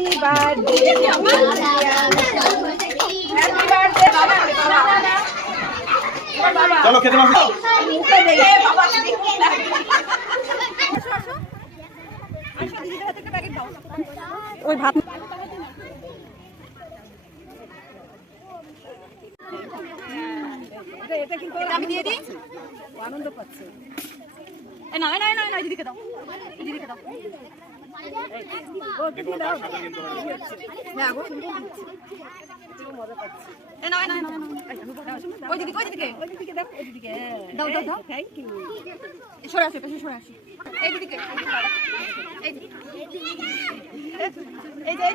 happy birthday happy birthday বাবা চলো খেতে বসো বাবা ওই ভাত এটা কিন্তু আমি দিয়ে দিই আনন্দ পাচ্ছে না না না না দিদিকে দাও দিদিকে দাও ও দিদি দাও না গো মজা পাচ্ছে না না না ওই দিদিকে দাও ওই দিদিকে দাও দাও দাও থ্যাংক ইউ সরে আসো পেছনে সরে আসো এই দিদিকে এই দিদি এই যে